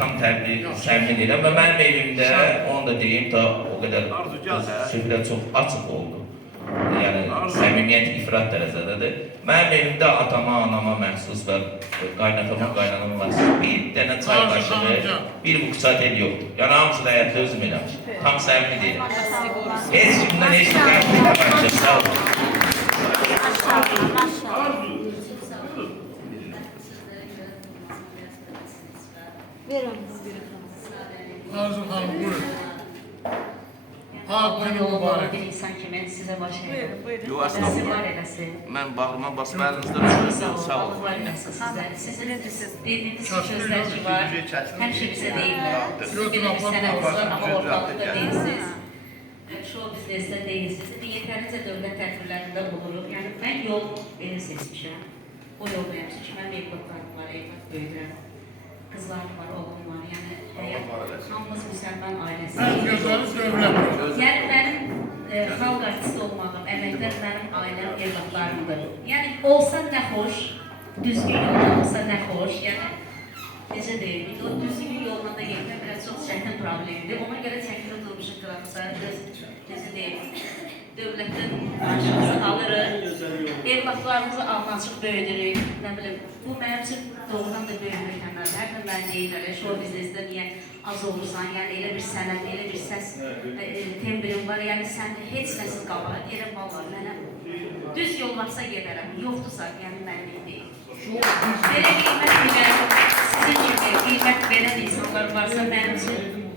tam təmin edirəm və mənim evimdə, onu da deyim, da o qədər sürülər çox açıq oldu. Yəni, səmimiyyət ifrat dərəcədədir. Mənim evimdə atama, anama məxsus və qaynatama, qaynanama məxsus bir dənə çay qaşığı, bir buqçatel yoxdur. Yəni, hamısı da həyatda özüm eləmiş. Tam səmimi deyirəm. Heç kimdən heç bir qəbul edəməmişəm. Sağ olun. Arzu xanım, buyurun. Hakkın mübarek. Bir insan kimi sizə baş verir. Yox, əslində, mən bağlıma basma əlinizdən sağ olun. Sizin dediyiniz sözlər ki var, həmişə bizə deyirlər. Sizin bir sənətiniz var, amma ortalıqda deyilsiniz. Show biznesdə deyilsiniz. Yetərincə dövlət tədbirlərində oluruq. Yəni, mən yol seçmişəm. O yol mənim ki, mənim evlatlarım var, evlat böyüdürəm. Qızlarım var, oğlum var. Yəni, hamımız müsəlman ailəsiyik. Yəni, mənim xalq artisti olmağım, əməklər mənim ailəm, evlatlarımdır. Yəni, olsa nə xoş, düzgün yolda olsa nə xoş. Yəni, necə deyil, o düzgün yoluna da getmək biraz çox çətin problemdir. Ona görə çəkilib durmuşu qıramsa, necə deyil, dövlətdən qarşımızı alırıq, evlatlarımızı almaçıq böyüdürük. Nə bilim, bu mənim üçün doğrudan da böyüdürük həmlərdir. Hər gün mən deyirlər, show biznesdə niyə az olursan, yəni elə bir sənət, elə bir səs tembrin var, yəni sən heç nəsin qabar, deyirəm, vallahi mənəm. Düz yol varsa gedərəm, yoxdursa, yəni mənlik deyil. Belə qiymət bilən, sizin kimi qiymət verən insanlar varsa mənim üçün